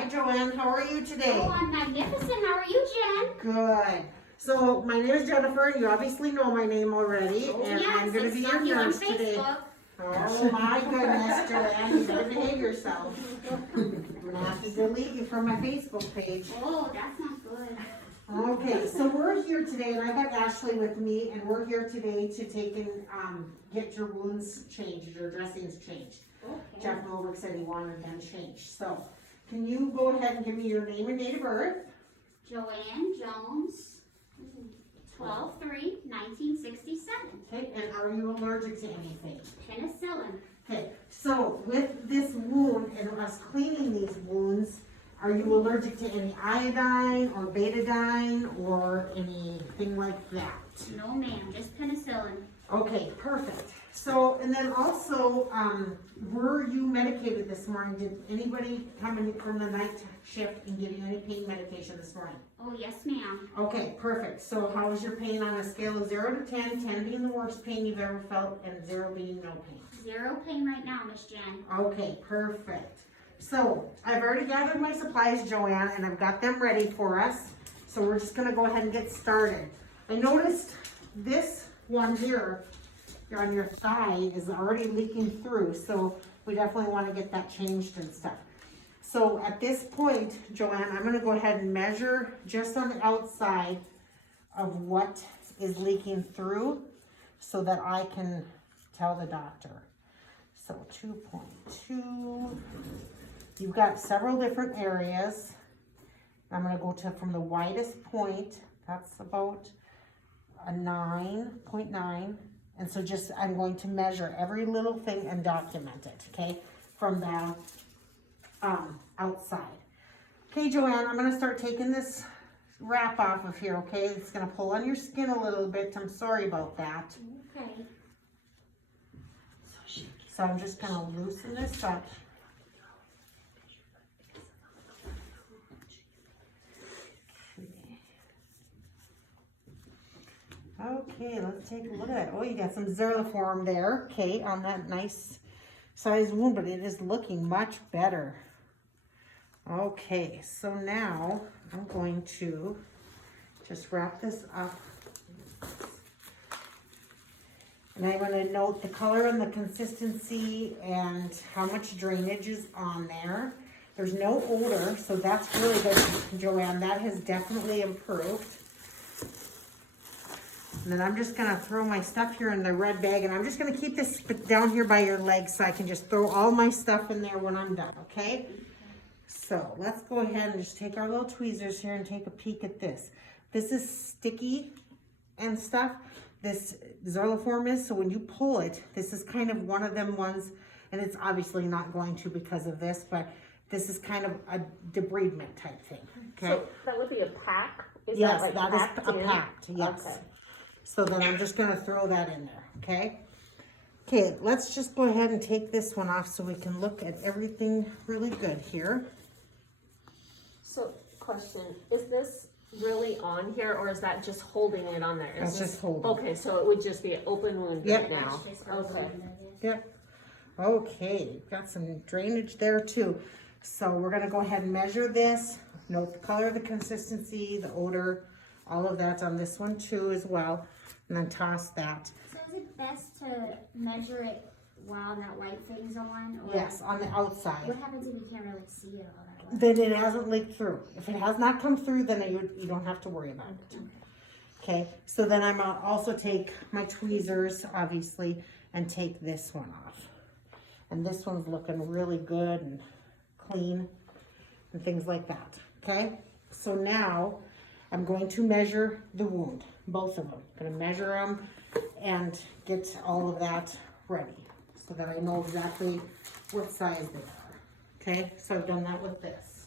Hi, Joanne. How are you today? Oh, I'm magnificent. How are you, Jen? Good. So, my name is Jennifer. You obviously know my name already. Oh, and yes, I'm going to I be saw your you on nurse today. Facebook. Oh, my goodness, Joanne. You better behave yourself. I'm going to have to delete you from my Facebook page. Oh, that's not good. Okay, so we're here today, and I got Ashley with me, and we're here today to take and get your wounds changed, your dressings changed. Okay. Jeff Novick said he wanted them changed. So, can you go ahead and give me your name and date of birth? Joanne Jones, 12/3/1967. Okay, and are you allergic to anything? Penicillin. Okay, so with this wound and us cleaning these wounds, are you allergic to any iodine or betadine or anything like that? No, ma'am, just penicillin. Okay, perfect. So, and then also, were you medicated this morning? Did anybody come in from the night shift and give you any pain medication this morning? Oh, yes, ma'am. Okay, perfect. So how is your pain on a scale of 0 to 10, 10 being the worst pain you've ever felt and 0 being no pain? 0 pain right now, Miss Jen. Okay, perfect. So I've already gathered my supplies, Joanne, and I've got them ready for us. So we're just gonna go ahead and get started. I noticed this one here on your thigh is already leaking through, so we definitely want to get that changed and stuff. So at this point, Joanne, I'm going to go ahead and measure just on the outside of what is leaking through so that I can tell the doctor. So 2.2, you've got several different areas. I'm going to go to from the widest point, that's about a 9.9. And so just, I'm going to measure every little thing and document it, okay, from the outside. Okay, Joanne, I'm gonna start taking this wrap off of here, okay? It's gonna pull on your skin a little bit. I'm sorry about that. Okay. So I'm just gonna loosen this up. Okay, let's take a look at it. Oh, you got some Zerliform there, okay, on that nice size wound, but it is looking much better. Okay, so now I'm going to just wrap this up. And I'm going to note the color and the consistency and how much drainage is on there. There's no odor, so that's really good, Joanne. That has definitely improved. And then I'm just gonna throw my stuff here in the red bag, and I'm just gonna keep this down here by your legs so I can just throw all my stuff in there when I'm done, okay? So let's go ahead and just take our little tweezers here and take a peek at this. This is sticky and stuff. This Zerliform is, so when you pull it, this is kind of one of them ones, and it's obviously not going to because of this, but this is kind of a debridement type thing, okay? So that would be a pack? Yes, like that is packed a in? packed, yes. Okay. So then I'm just gonna throw that in there, okay? Okay, let's just go ahead and take this one off so we can look at everything really good here. So, question, is this really on here, or is that just holding it on there? That's just holding. Okay, so it would just be an open wound Yep. right now? That's just her Okay. wound, I guess. Yep. Okay, got some drainage there too. So we're gonna go ahead and measure this, note the color, the consistency, the odor, all of that's on this one too as well, and then toss that. So is it best to measure it while that white thing's on? Or Yes, on the outside. what happens if you can't really see it all that well? Then it hasn't leaked through. If it has not come through, then you don't have to worry about it. Okay, so then I'm gonna also take my tweezers, obviously, and take this one off. And this one's looking really good and clean and things like that, okay? So now I'm going to measure the wound, both of them. I'm gonna measure them and get all of that ready so that I know exactly what size they are, okay? So I've done that with this.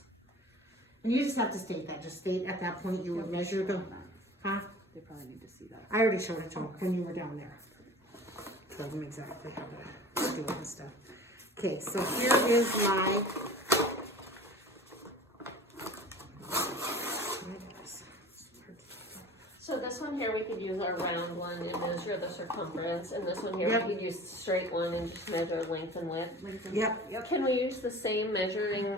And you just have to state that, just state at that point you would measure them, huh? They probably need to see that. I already showed it to them when you were down there. Told them exactly how to do it and stuff. Okay, so here is my So this one one here, we could use our round one and measure the circumference, and this one here, Yep. we could use the straight one and just measure length and width. Yep, Can we use the same measuring,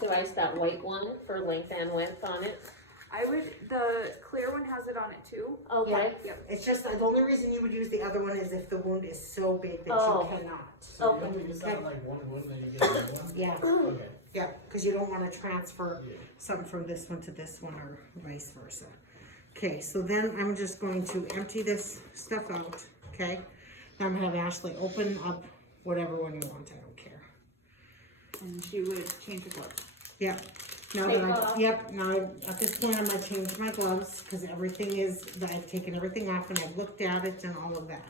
device, that white one, for length and width on it? The clear one has it on it too. Okay, it's just, the only reason you would use the other one is if the wound is so big that Oh. you cannot. So Okay. you only use that like one wound, then you get another one? Yeah, Okay. yeah, cause you don't wanna transfer Yeah. something from this one to this one or vice versa. Okay, so then I'm just going to empty this stuff out, okay? Now I'm gonna have Ashley open up whatever one you want, I don't care. And she would change the gloves. Yep, now Take that that off. now at this point I'm gonna change my gloves, cause everything is, I've taken everything off and I've looked at it and all of that.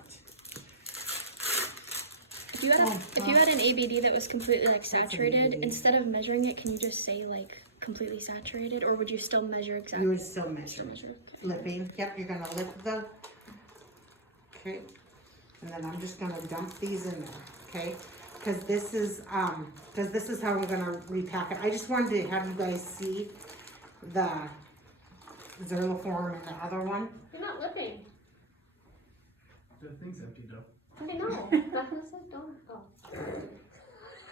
If you had an ABD that was completely like an saturated, ABD. instead of measuring it, can you just say like completely saturated, or would you still measure exactly? You would still measure. Measure. Lipping, yep, you're gonna lip the, okay, and then I'm just gonna dump these in there, okay? Cause this is how I'm gonna repack it. I just wanted to have you guys see the Zerliform and the other one. you're not lipping. The thing's empty though. I know, nothing says don't, oh.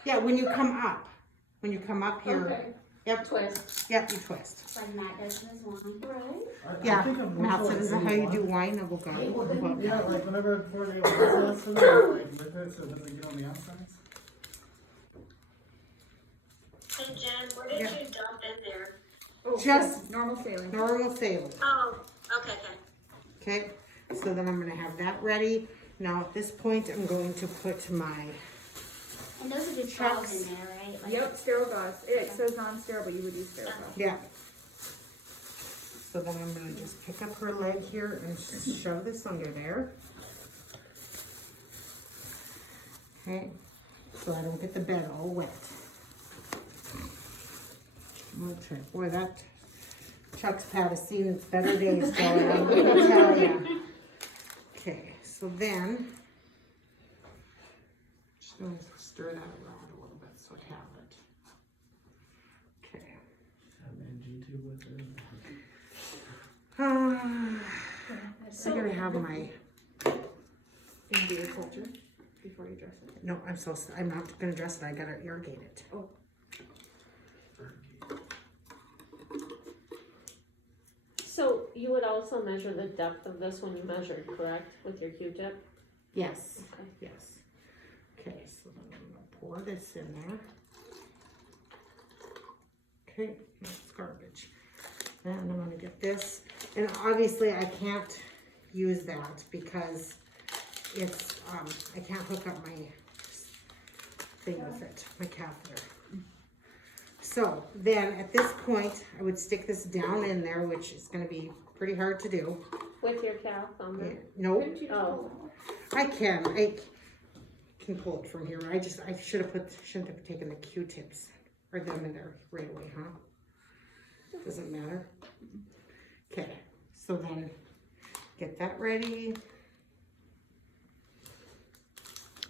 Yeah, when you come up here, Okay, yep, twist. yep, you twist. Like Matt does his wine. Right. Yeah, I think of Matt more said, is like that how you do 81. wine? I will go. Yeah, like whenever before they open this, and they like lip it so it doesn't get on the outsides. Hey Jen, what did Yeah. you dump in there? Oh, Just- normal saline. Normal saline. Oh, okay. Okay, so then I'm gonna have that ready. Now at this point, I'm going to put my, And those are the Chucks. gauze in there, right? Like- Yep, sterile gauze. It says non-sterile, but you would use sterile gauze. yeah. So then I'm gonna just pick up her leg here and shove this under there. Okay, so I don't get the bed all wet. Okay, boy, that Chuck's pad has seen its better days, Joey, I'm gonna tell ya. Okay, so then, just gonna stir that around a little bit so I have it. Okay. Have an NG tube with it. I gotta have my, And do your culture before you dress it. no, I'm not gonna dress it, I gotta irrigate it. So you would also measure the depth of this when you measured, correct, with your Q-tip? Yes, Okay. yes. Okay, so then I'm gonna pour this in there. Okay, that's garbage. And I'm gonna get this, and obviously I can't use that because it's, I can't hook up my thing with it, my catheter. So then at this point, I would stick this down in there, which is gonna be pretty hard to do. With your calf on there? Nope. Couldn't you just Oh. pull it? I can pull it from here. I shouldn't have taken the Q-tips or them in there right away, huh? Doesn't matter. Okay, so then get that ready.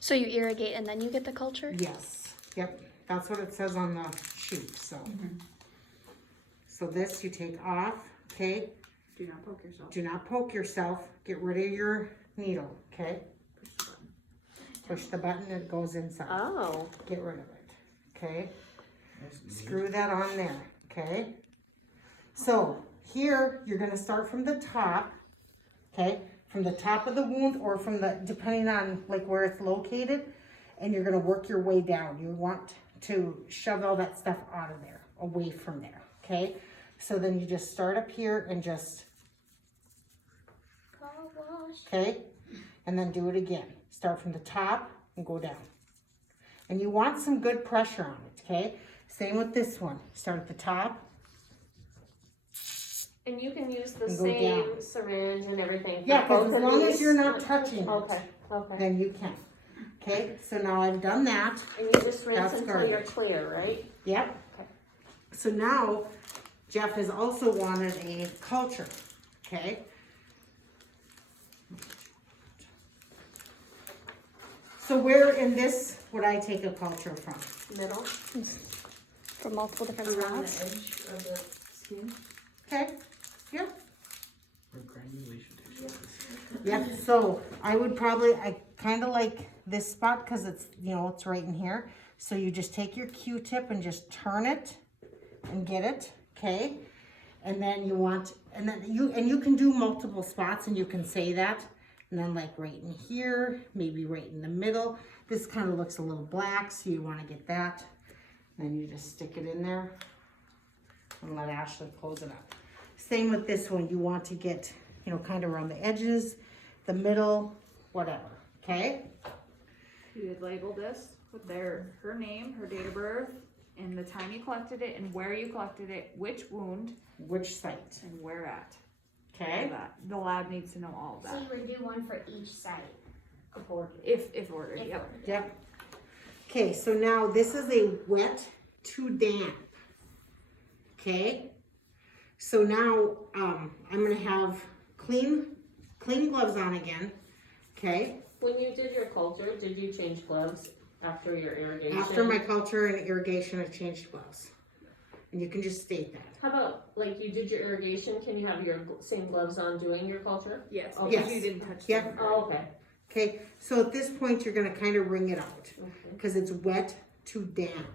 So you irrigate and then you get the culture? Yes, yep, that's what it says on the sheet, so. So this you take off, okay? Do not poke yourself. Do not poke yourself. Get rid of your needle, okay? Push the button, it goes inside. Oh, Get rid of it, okay? That's neat. Screw that on there, okay? So here, you're gonna start from the top, okay? From the top of the wound or from the, depending on like where it's located, and you're gonna work your way down. You want to shove all that stuff out of there, away from there, okay? So then you just start up here and just, Car wash. okay? And then do it again. Start from the top and go down. And you want some good pressure on it, okay? Same with this one. Start at the top. and you can use the And go same down. syringe and everything for Yeah, because both as of long as these? you're not touching it, Okay, okay. then you can. Okay, so now I've done that. And you just rinse That's until you're garbage. clear, right? Yep. Okay. So now Jeff has also wanted a culture, okay? So where in this would I take a culture from? Middle? From multiple different Around spots? the edge of the skin. Okay, yep, Or cranium. really should take this. Yep, so I would probably, I kinda like this spot, cause it's, you know, it's right in here. So you just take your Q-tip and just turn it and get it, okay? And then you can do multiple spots and you can say that. And then like right in here, maybe right in the middle. This kind of looks a little black, so you wanna get that. And then you just stick it in there and let Ashley close it up. Same with this one, you want to get, you know, kind of around the edges, the middle, whatever, okay? You would label this with her name, her date of birth, and the time you collected it, and where you collected it, which wound, Which site, and where at. All okay? that. The lab needs to know all of So that. you would do one for each site. If ordered, If yep. ordered. Yep. Okay, so now this is a wet to damp, okay? So now, I'm gonna have clean gloves on again, okay? When you did your culture, did you change gloves after your irrigation? After my culture and irrigation, I changed gloves. And you can just state that. How about, like, you did your irrigation, can you have your same gloves on doing your culture? Yes, Oh, because yes. you didn't touch Yep. them. Oh, okay. Okay, so at this point, you're gonna kind of wring it out, Okay. because it's wet to damp.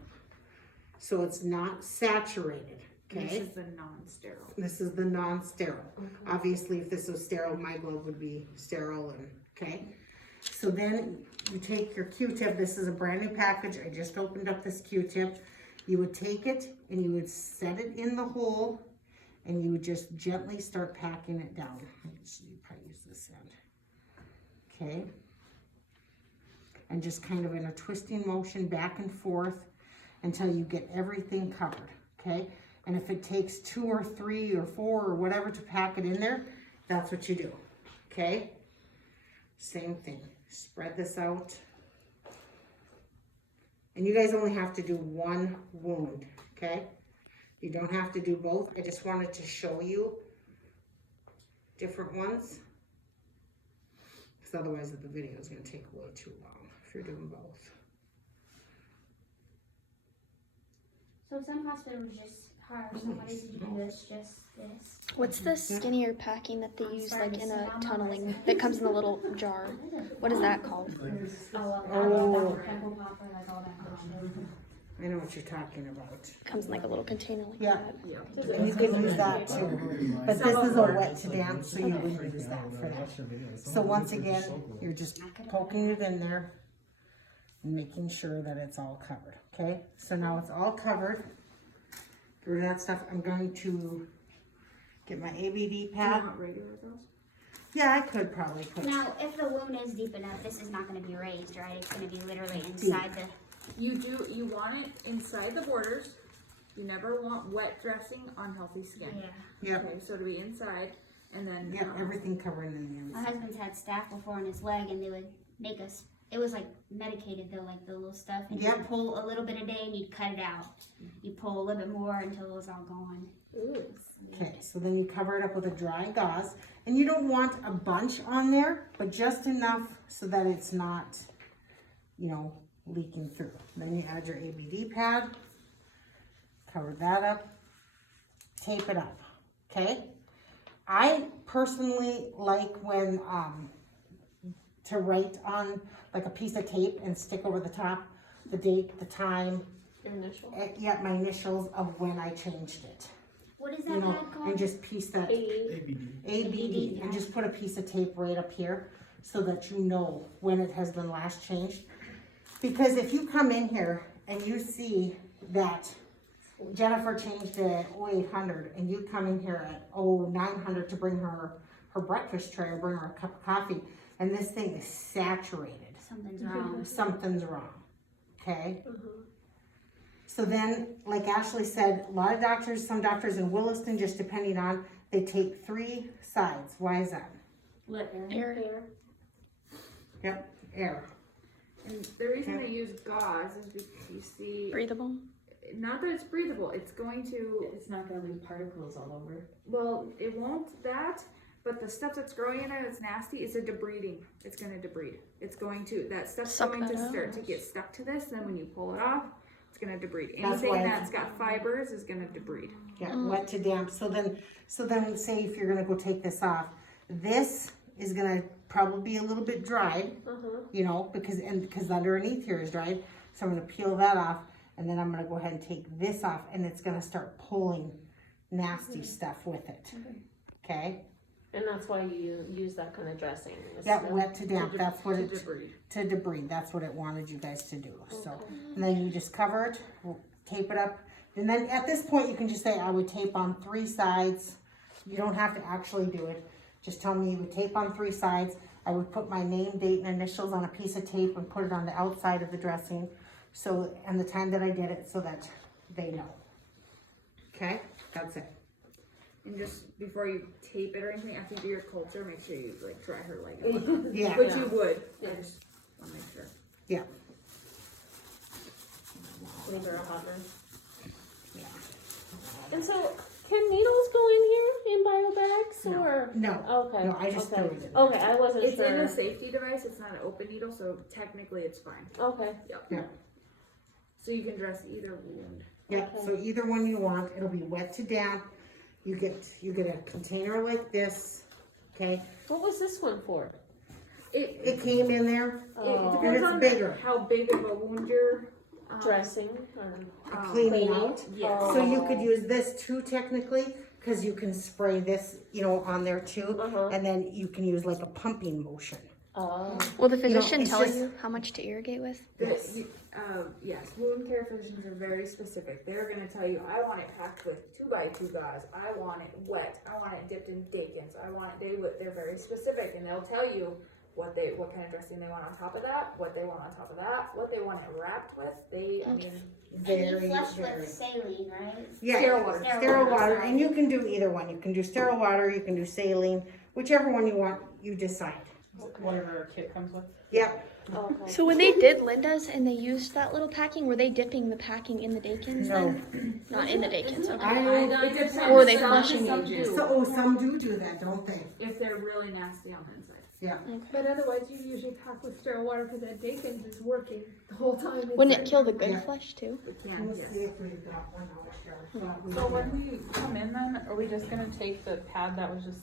So it's not saturated, This okay? is the non-sterile. This is the non-sterile. Okay. Obviously, if this was sterile, my glove would be sterile and, okay? So then you take your Q-tip, this is a brand new package, I just opened up this Q-tip. You would take it and you would set it in the hole and you would just gently start packing it down. You probably use this end. Okay? And just kind of in a twisting motion back and forth until you get everything covered, okay? And if it takes 2 or 3 or 4 or whatever to pack it in there, that's what you do, okay? Same thing, spread this out. And you guys only have to do one wound, okay? You don't have to do both. I just wanted to show you different ones. Because otherwise the video is gonna take way too long if you're doing both. So some hospitals just hire somebody to do this, just this. What's the skinnier packing that they use like in a tunneling that comes in a little jar? What is that called? Oh. Pimple popper, like all that kind of stuff. I know what you're talking about. Comes in like a little container like Yeah. that. And you can use that too. But this is a wet to damp, so you wouldn't use that for that. So once again, you're just poking it in there and making sure that it's all covered, okay? So now it's all covered. Get rid of that stuff. I'm going to get my ABD Do you pad. want regular gloves? Yeah, I could probably put, Now, if the wound is deep enough, this is not gonna be raised, right? It's gonna be literally inside the, You want it inside the borders. You never want wet dressing on healthy skin. yeah. yep, Okay, so to be inside, and then yep, everything covered in the My inside. husband's had staph before in his leg, and they would make us. It was like medicated though, like the little stuff. And Yep. you'd pull a little bit a day, and you'd cut it out. You pull a little bit more until it was all gone. Ooh. Okay, so then you cover it up with a dry gauze. And you don't want a bunch on there, but just enough so that it's not, you know, leaking through. Then you add your ABD pad, cover that up, tape it up, okay? I personally like when, to write on like a piece of tape and stick over the top the date, the time, Your initial? yeah, my initials of when I changed it. What is You that know, pad called? and just piece that ABD. ABD and just put a piece of tape right up here so that you know when it has been last changed. Because if you come in here and you see that Jennifer changed it at 0800 and you come in here at 0900 to bring her breakfast tray or bring her a cup of coffee and this thing is saturated, Something's wrong. something's wrong, okay? So then, like Ashley said, a lot of doctors, some doctors in Williston, just depending on, they take 3 sides. Why is that? Air. Yep, air. And the reason they use gauze is because you see, Breathable. not that it's breathable, it's going to, It's not gonna leave particles all over. well, it won't that, but the stuff that's growing in it that's nasty is a debriding. It's gonna debride. It's going to, that stuff's Suck going to that start out. to get stuck to this, and then when you pull it off, it's gonna debride. That's Anything why that's got fibers is gonna debride. Yeah, wet to damp. So then say if you're gonna go take this off, This is gonna probably be a little bit dried, you know, because underneath here is dried. So I'm gonna peel that off, and then I'm gonna go ahead and take this off, and it's gonna start pulling nasty stuff with it. Okay? And that's why you use that kind of dressing. is That to- wet to damp, that's what To it, debris. to debris, that's what it wanted you guys to do, so. And then you just cover it, tape it up, and then at this point, you can just say, I would tape on 3 sides. You don't have to actually do it, just tell me you would tape on 3 sides. I would put my name, date, and initials on a piece of tape and put it on the outside of the dressing, so, and the time that I did it, so that they know. Okay, that's it. And just before you tape it or anything, after you do your culture, make sure you like dry her leg. and whatnot. Yeah, Which you would. Yeah. I just wanna make sure. yeah, Leave her a hot room. yeah. And so, can needles go in here in bio bags No. or? No, Okay. no, I just okay. threw it in. Okay, I wasn't It's sure. in a safety device, it's not an open needle, so technically it's fine. Okay. Yeah. So you can dress either wound. Yeah, so either one you want, it'll be wet to damp. You get a container like this, okay? What was this one for? It came in there, Oh. It depends it's on bigger. how big of a wound you're Dressing or? cleaning Cleaning? out. Yes. So you could use this too technically, cause you can spray this, you know, on there too. Uh-huh. And then you can use like a pumping motion. Oh. Will the know, physician it's tell just- you how much to irrigate with? Yes. Yes, wound care physicians are very specific. They're gonna tell you, I want it packed with 2x2 gauze. I want it wet. I want it dipped in Dakins. I want it. They're very specific, and they'll tell you what kind of dressing they want on top of that, what they want on top of that, what they want it wrapped with. I mean, And Very, you flush very. with saline, right? Yeah, Sterile water. sterile water, and you can do either one. You can do sterile water, you can do saline, whichever one you want, you decide. Whatever our kit comes with. Yep, Okay. So when they did Linda's and they used that little packing, were they dipping the packing in the Dakins no. then? Not in the Dakins, okay. I, it depends. Or are they Some- flushing some agents? do, so, some do that, don't they? if they're really nasty on the inside. Yeah. But otherwise, you usually pack with sterile water because that Dakins is working the whole time. Wouldn't it kill the good Yeah. flesh too? It can, Let's yes. see if we've got one out here. So when we come in then, are we just gonna take the pad that was just